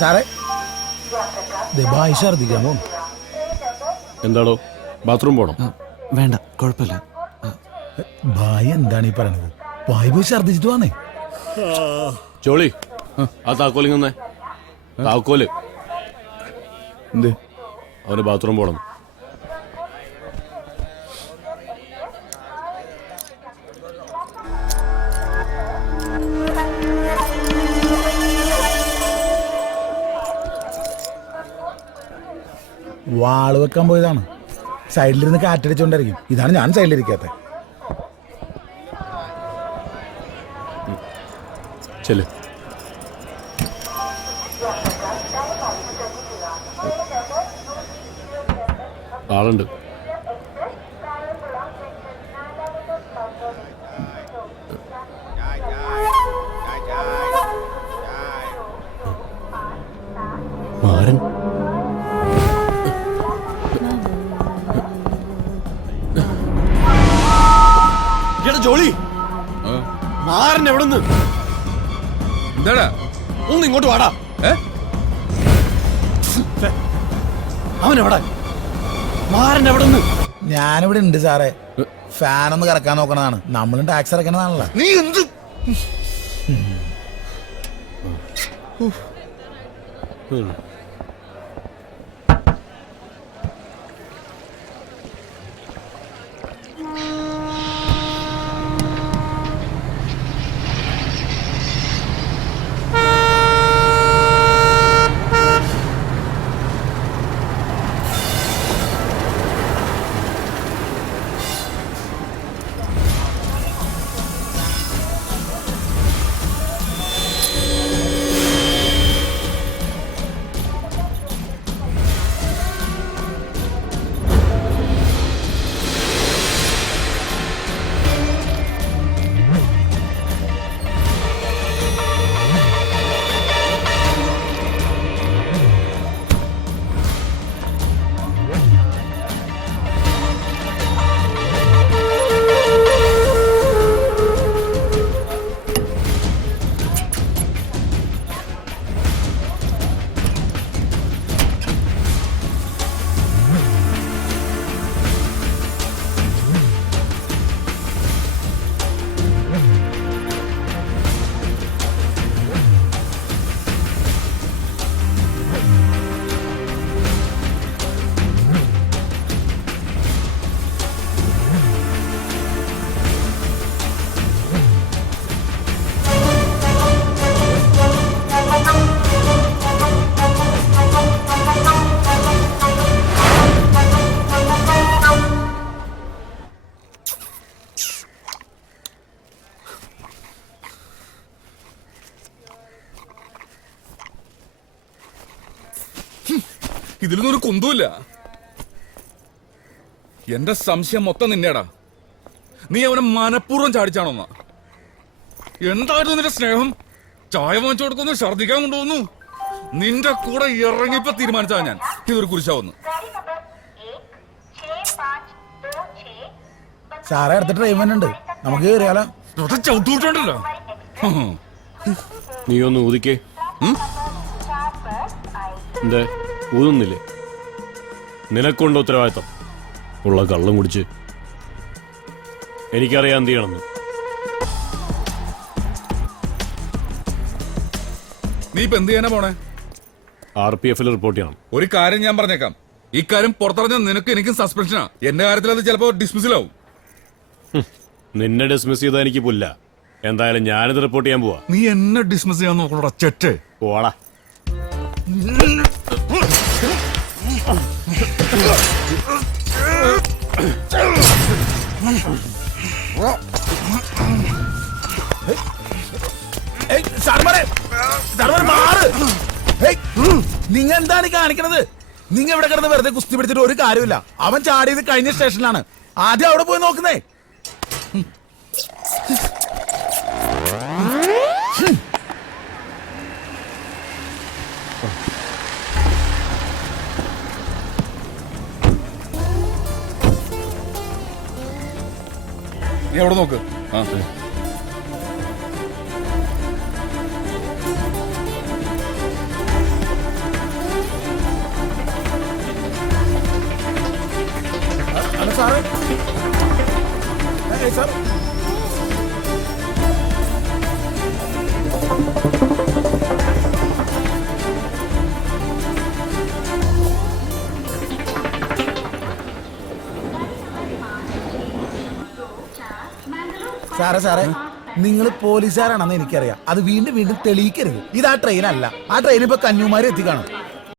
സാറേ ഭായി ഛർദിക്കാൻ പോകും. എന്താടോ ബാത്റൂം പോണോ? വേണ്ട, കുഴപ്പമില്ല. ഭായി എന്താണ് ഈ പറയണത്? ഭായി പോയി ഛർദിച്ചിട്ട് വന്നേ. ചോളി ആ താക്കോലിങ് തന്നെ. താക്കോല് എന്ത്? അവന് ബാത്റൂം പോണം. വാള് വെക്കാൻ പോയതാണ്. സൈഡിലിരുന്ന് കാറ്റടിച്ചോണ്ടിരിക്കും. ഇതാണ് ഞാൻ സൈഡിലിരിക്കാത്ത. ചെല്. ആളുണ്ട്. മാരൻ ജോളി മാരൻ എവിടെന്ന്? എന്താടാ? ഒന്ന് ഇങ്ങോട്ട് വാടാ. അവൻ എവിടെ? മാരൻ എവിടെന്ന്? ഞാനിവിടെ ഉണ്ട് സാറേ. ഫാനൊന്ന് കറക്കാൻ നോക്കണതാണ്. നമ്മളും ടാക്സ് അടക്കണതാണല്ലോ. നീ എന്ത്? ഇതിലൊന്നും ഒരു കുന്തൂല്ല. എന്റെ സംശയം മൊത്തം നിന്നേടാ. നീ അവനെ മനഃപൂർവ്വം ചാടിച്ചാണോന്ന? എന്തായിരുന്നു നിന്റെ സ്നേഹം? ചായ വാങ്ങിച്ചു കൊടുക്കുന്നു, ഛർദിക്കാൻ കൊണ്ടുപോകുന്നു. നിന്റെ കൂടെ ഇറങ്ങിയപ്പോ തീരുമാനിച്ചാ ഞാൻ ഇതൊരു കുരിശാവുന്നു. സാറേ അടുത്ത ട്രെയിൻ ഉണ്ട്, നമുക്ക് കയറിയാലോ? ചവിട്ടുണ്ടല്ലോ. നീ ഒന്ന് ഊതിക്കേ. എന്തേ ഊതുന്നില്ലേ? നിനക്കുണ്ടോ ഉത്തരവാദിത്തം? ഉള്ള കള്ളം കുടിച്ച് എനിക്കറിയാൻ എന്ത് ചെയ്യണമെന്ന്. നീ ഇപ്പൊ എന്ത് ചെയ്യാനാ പോണേ? RPF റിപ്പോർട്ട് ചെയ്യണം. ഒരു കാര്യം ഞാൻ പറഞ്ഞേക്കാം. ഇക്കാര്യം പുറത്തറിഞ്ഞ നിനക്ക് എനിക്കും സസ്പെൻഷനാ. എന്റെ കാര്യത്തിൽ അത് ചിലപ്പോ ഡിസ്മിസിലാവും. നിന്നെ ഡിസ്മിസ് ചെയ്താൽ എനിക്ക് പുല്ല. എന്തായാലും ഞാനിത് റിപ്പോർട്ട് ചെയ്യാൻ പോവാ. നീ എന്നെ ഡിസ്മിസ് ചെയ്യാൻ നോക്കണോടാ ചെറ്റ്. പോടാ. നിങ്ങ എന്താണ് കാണിക്കണത്? നിങ്ങ ഇവിടെ കിടന്ന് വെറുതെ കുസ്തി പിടിച്ചിട്ട് ഒരു കാര്യമില്ല. അവൻ ചാടിയത് കഴിഞ്ഞ സ്റ്റേഷനിലാണ്. ആദ്യം അവിടെ പോയി നോക്കുന്നേ. നീ അവിടെ നോക്ക്. സാർ സാറേ സാറേ നിങ്ങൾ പോലീസുകാരാണെന്ന് എനിക്കറിയാം. അത് വീണ്ടും വീണ്ടും തെളിയിക്കരുത്. ഇത് ആ ട്രെയിൻ അല്ല. ആ ട്രെയിൻ ഇപ്പൊ കന്യാകുമാരി എത്തിക്കാണും.